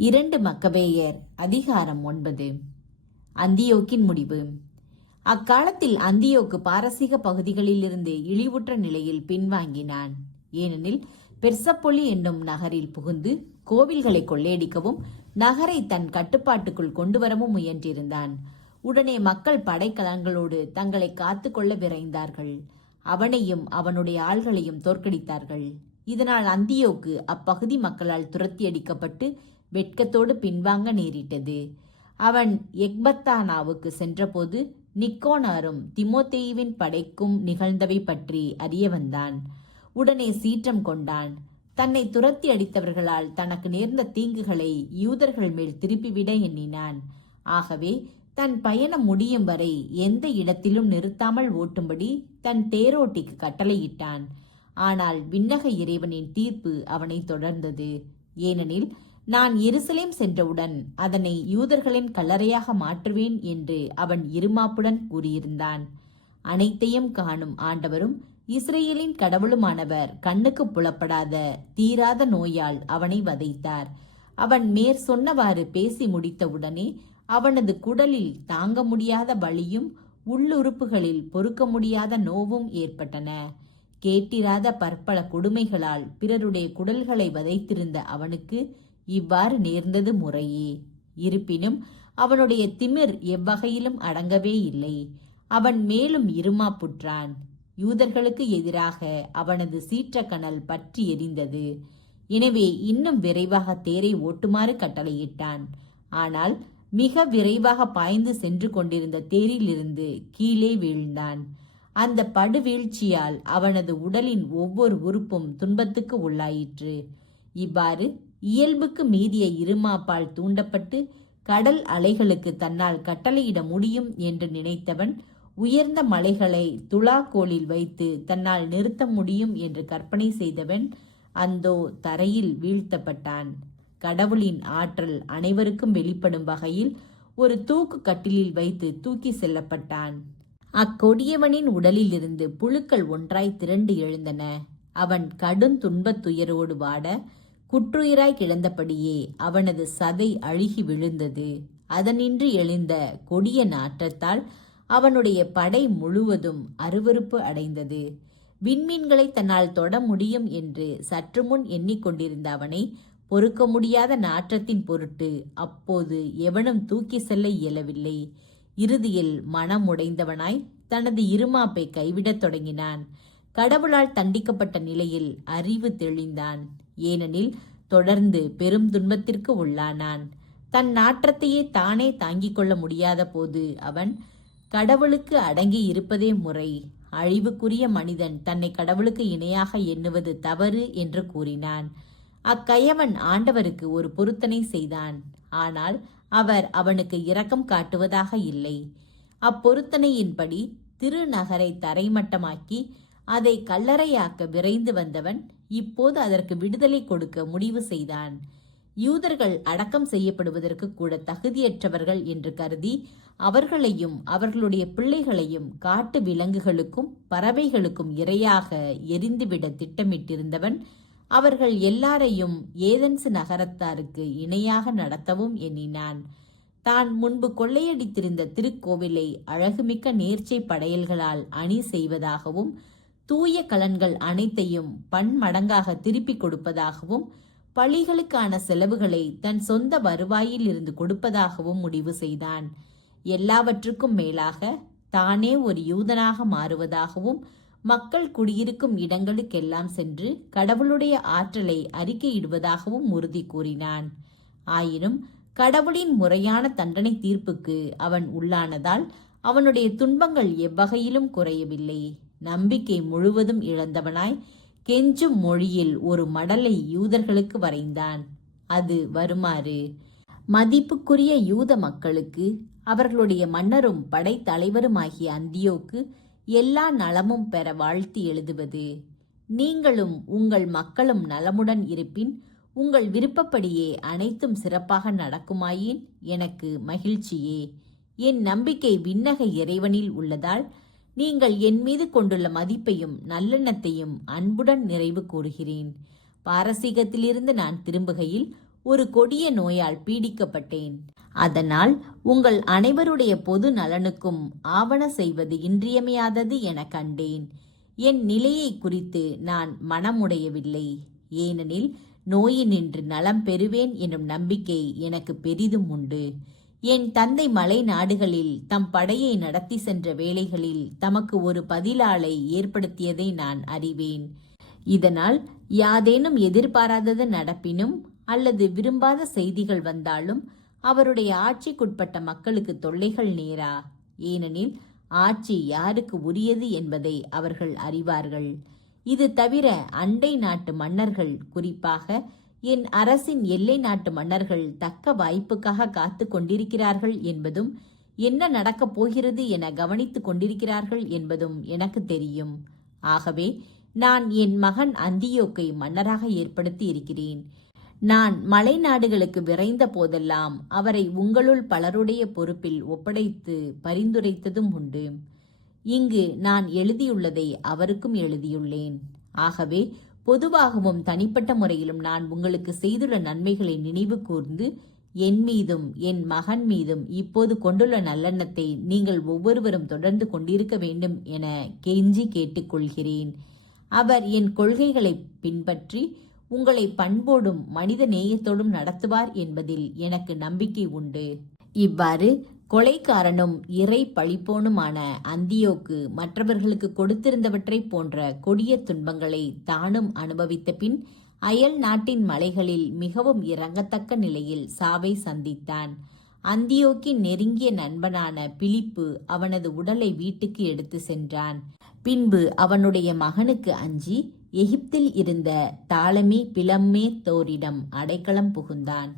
2 மக்கபேயர் அதிகாரம் 9. அந்தியோக்கின் முடிவு. அக்காலத்தில் அந்தியோக்கு பாரசீக பகுதிகளிலிருந்து இழிவுற்ற நிலையில் பின்வாங்கினான். ஏனெனில் பெர்சப்பொலி என்னும் நகரில் புகுந்து கோவில்களை கொள்ளையடிக்கவும் நகரை தன் கட்டுப்பாட்டுக்குள் கொண்டுவரவும் முயன்றிருந்தான். உடனே மக்கள் படைக்கலங்களோடு தங்களை காத்து கொள்ள விரைந்தார்கள். அவனையும் அவனுடைய ஆள்களையும் தோற்கடித்தார்கள். இதனால் அந்தியோக்கு அப்பகுதி மக்களால் துரத்தியடிக்கப்பட்டு வெட்கத்தோடு பின்வாங்க நேரிட்டது. அவன் எக்பத்தானாவுக்கு சென்றபோது நிக்கோனாரும் திமோத்தேயுவின் படைக்கும் நிகழ்ந்தவை பற்றி அறிய வந்தான். உடனே சீற்றம் கொண்டான். தன்னை துரத்தி அடித்தவர்களால் தனக்கு நேர்ந்த தீங்குகளை யூதர்கள் மேல் திருப்பிவிட எண்ணினான். ஆகவே தன் பயணம் முடியும் வரை எந்த இடத்திலும் நிறுத்தாமல் ஓட்டும்படி தன் தேரோட்டிக்கு கட்டளையிட்டான். ஆனால் விண்ணக இறைவனின் தீர்ப்பு அவனை தொடர்ந்தது. ஏனெனில் நான் எருசலேம் சென்றவுடன் அதனை யூதர்களின் கல்லறையாக மாற்றுவேன் என்று அவன் இருமாப்புடன் கூறியிருந்தான். அனைத்தையும் காணும் ஆண்டவரும் இஸ்ரேலின் கடவுளுமானவர் கண்ணுக்கு புலப்படாத தீராத நோயால் அவனை வதைத்தார். அவன் மேற் சொன்னவாறு பேசி முடித்தவுடனே அவனது குடலில் தாங்க முடியாத வலியும் உள்ளுறுப்புகளில் பொறுக்க முடியாத நோவும் ஏற்பட்டன. கேட்டிராத பற்பல கொடுமைகளால் பிறருடைய குடல்களை வதைத்திருந்த அவனுக்கு இவ்வாறு நேர்ந்தது முறையே. இருப்பினும் அவனுடைய திமிர் எவ்வகையிலும் அடங்கவே இல்லை. அவன் மேலும் இருமாப்புற்றான். யூதர்களுக்கு எதிராக அவனது சீற்றக்கனல் பற்றி எரிந்தது. எனவே இன்னும் விரைவாக தேரை ஓட்டுமாறு கட்டளையிட்டான். ஆனால் மிக விரைவாக பாய்ந்து சென்று கொண்டிருந்த தேரிலிருந்து கீழே வீழ்ந்தான். அந்த படுவீழ்ச்சியால் அவனது உடலின் ஒவ்வொரு உறுப்பும் துன்பத்துக்கு உள்ளாயிற்று. இவ்வாறு இயல்புக்கு மீறிய இருமாப்பால் தூண்டப்பட்டு கடல் அலைகளுக்கு தன்னால் கட்டளையிட முடியும் என்று நினைத்தவன் உயர்ந்த மலைகளை துலாக்கோலில் வைத்து தன்னால் நிறுத்த முடியும் என்று கற்பனை செய்தவன் அந்தோ தரையில் வீழ்த்தப்பட்டான். கடவுளின் ஆற்றல் அனைவருக்கும் வெளிப்படும் வகையில் ஒரு தூக்கு கட்டிலில் வைத்து தூக்கி செல்லப்பட்டான். அக்கொடியவனின் உடலிலிருந்து புழுக்கள் ஒன்றாய் திரண்டு எழுந்தன. அவன் கடும் துன்பத் துயரோடு வாட குற்றுயிராய் கிடந்தபடியே அவனது சதை அழுகி விழுந்தது. அதனின்று எழுந்த கொடிய நாற்றத்தால் அவனுடைய படை முழுவதும் அருவருப்பு அடைந்தது. விண்மீன்களை தன்னால் தொட முடியும் என்று சற்று முன் எண்ணிக்கொண்டிருந்த அவனை பொறுக்க முடியாத நாற்றத்தின் பொருட்டு அப்போது எவனும் தூக்கி செல்ல இயலவில்லை. இறுதியில் மனம் உடைந்தவனாய் தனது இருமாப்பை கைவிடத் தொடங்கினான். கடவுளால் தண்டிக்கப்பட்ட நிலையில் அறிவு தெளிந்தான். ஏனெனில் தொடர்ந்து பெரும் துன்பத்திற்கு உள்ளானான். தன் நாற்றத்தையே தானே தாங்கிக் கொள்ள முடியாத போது அவன் கடவுளுக்கு அடங்கி இருப்பதே முறை, அழிவுக்குரிய மனிதன் தன்னை கடவுளுக்கு இணையாக எண்ணுவது தவறு என்று கூறினான். அக்கயவன் ஆண்டவருக்கு ஒரு பொருத்தனை செய்தான். ஆனால் அவர் அவனுக்கு இரக்கம் காட்டுவதாக இல்லை. அப்பொருத்தனையின்படி திருநகரை தரைமட்டமாக்கி அதை கல்லறையாக்க விரைந்து வந்தவன் இப்போது அதற்கு விடுதலை கொடுக்க முடிவு செய்தான். யூதர்கள் அடக்கம் செய்யப்படுவதற்கு கூட தகுதியற்றவர்கள் என்று கருதி அவர்களையும் அவர்களுடைய பிள்ளைகளையும் காட்டு விலங்குகளுக்கும் பறவைகளுக்கும் இரையாக எரிந்துவிட திட்டமிட்டிருந்தவன் அவர்கள் எல்லாரையும் ஏதென்சு நகரத்தாருக்கு இணையாக நடத்தவும் எண்ணினான். தான் முன்பு கொள்ளையடித்திருந்த திருக்கோவிலை அழகுமிக்க நேர்ச்சை படையல்களால் அணி செய்வதாகவும் தூய கலன்கள் அனைத்தையும் பன்மடங்காக திருப்பிக் கொடுப்பதாகவும் பழிகளுக்கான செலவுகளை தன் சொந்த வருவாயில் இருந்து கொடுப்பதாகவும் முடிவு செய்தான். எல்லாவற்றுக்கும் மேலாக தானே ஒரு யூதனாக மாறுவதாகவும் மக்கள் குடியிருக்கும் இடங்களுக்கெல்லாம் சென்று கடவுளுடைய ஆற்றலை அறிக்கையிடுவதாகவும் உறுதி கூறினான். ஆயினும் கடவுளின் முறையான தண்டனை தீர்ப்புக்கு அவன் உள்ளானதால் அவனுடைய துன்பங்கள் எவ்வகையிலும் குறையவில்லை. நம்பிக்கை முழுவதும் இழந்தவனாய் கெஞ்சும் மொழியில் ஒரு மடலை யூதர்களுக்கு வரைந்தான். அது வருமாறு: மதிப்புக்குரிய யூத மக்களுக்கு அவர்களுடைய மன்னரும் படைத்தலைவருமாகிய அந்தியோக்கு எல்லா நலமும் பெற வாழ்த்தி எழுதுவது. நீங்களும் உங்கள் மக்களும் நலமுடன் இருப்பின் உங்கள் விருப்பப்படியே அனைத்தும் சிறப்பாக நடக்குமாயின் எனக்கு மகிழ்ச்சியே. என் நம்பிக்கை விண்ணக இறைவனில் உள்ளதால் நீங்கள் என் மீது கொண்டுள்ள மதிப்பையும் நல்லெண்ணத்தையும் அன்புடன் நிறைவு கூறுகிறேன். பாரசீகத்திலிருந்து நான் திரும்புகையில் ஒரு கொடிய நோயால் பீடிக்கப்பட்டேன். அதனால் உங்கள் அனைவருடைய பொது நலனுக்கும் ஆவன செய்வது இன்றியமையாதது என கண்டேன். என் நிலையை குறித்து நான் மனமுடையவில்லை. ஏனெனில் நோயினின்று நலம் பெறுவேன் எனும் நம்பிக்கை எனக்கு பெரிதும் உண்டு. என் தந்தை மலை நாடுகளில் தம் படையை நடத்தி சென்ற வேளைகளில் தமக்கு ஒரு பதிலாளை ஏற்படுத்தியதை நான் அறிவேன். இதனால் யாதேனும் எதிர்பாராதது நடப்பினும் அல்லது விரும்பாத செய்திகள் வந்தாலும் அவருடைய ஆட்சிக்குட்பட்ட மக்களுக்கு தொல்லைகள் நேரா. ஏனெனில் ஆட்சி யாருக்கு உரியது என்பதை அவர்கள் அறிவார்கள். இது தவிர அண்டை நாட்டு மன்னர்கள், குறிப்பாக என் அரசின் எல்லை நாட்டு மன்னர்கள் தக்க வாய்ப்புக்காக காத்து கொண்டிருக்கிறார்கள் என்பதும், என்ன நடக்கப் போகிறது என கவனித்துக் கொண்டிருக்கிறார்கள் என்பதும் எனக்கு தெரியும். ஆகவே நான் என் மகன் அந்தியோக்கை மன்னராக ஏற்படுத்தி இருக்கிறேன். நான் மலை நாடுகளுக்கு விரைந்த போதெல்லாம் அவரை உங்களுள் பலருடைய பொறுப்பில் ஒப்படைத்து பரிந்துரைத்ததும் உண்டு. இங்கு நான் எழுதியுள்ளதை அவருக்கும் எழுதியுள்ளேன். ஆகவே பொதுவாகவும் தனிப்பட்ட முறையிலும் நான் உங்களுக்கு செய்துள்ள நன்மைகளை நினைவு கூர்ந்து என் மீதும் என் மகன் மீதும் இப்போது கொண்டுள்ள நல்லெண்ணத்தை நீங்கள் ஒவ்வொருவரும் தொடர்ந்து கொண்டிருக்க வேண்டும் என கெஞ்சி கேட்டுக்கொள்கிறேன். அவர் என் கொள்கைகளை பின்பற்றி உங்களை பண்போடும் மனித நேயத்தோடும் நடத்துவார் என்பதில் எனக்கு நம்பிக்கை உண்டு. இவ்வாறு கொலைக்காரனும் இறை பழிப்போனுமான அந்தியோக்கு மற்றவர்களுக்கு கொடுத்திருந்தவற்றை போன்ற கொடிய துன்பங்களை தானும் அனுபவித்த பின் அயல் நாட்டின் மலைகளில் மிகவும் இறங்கத்தக்க நிலையில் சாவை சந்தித்தான். அந்தியோக்கின் நெருங்கிய நண்பனான பிலிப்பு அவனது உடலை வீட்டுக்கு எடுத்து சென்றான். பின்பு அவனுடைய மகனுக்கு அஞ்சி எகிப்தில் இருந்த தாலமி பிலம்மே தோரிடம் அடைக்கலம் புகுந்தான்.